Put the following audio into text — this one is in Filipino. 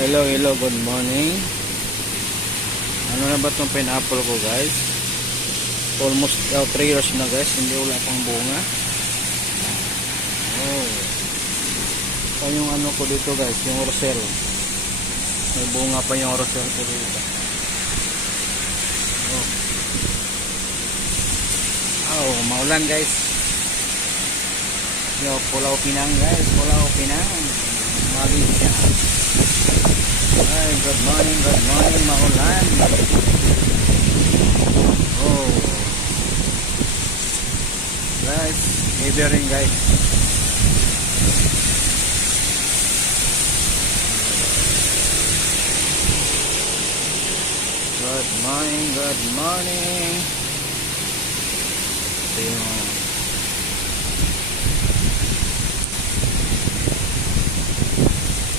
Hello, hello, good morning. Ano na ba itong pineapple ko, guys? Almost 3 years na, guys. Hindi wala pang bunga. Oh. So yung ano ko dito, guys, yung rosel. May bunga pa yung rosel ko dito. Oh. Oh, maulan, guys. Yo, Pulau Pinang, guys. Pulau Pinang. Malaysia. Ay, good morning, maulan. Oh. Guys, heavy rain, guys. Good morning. Ito yung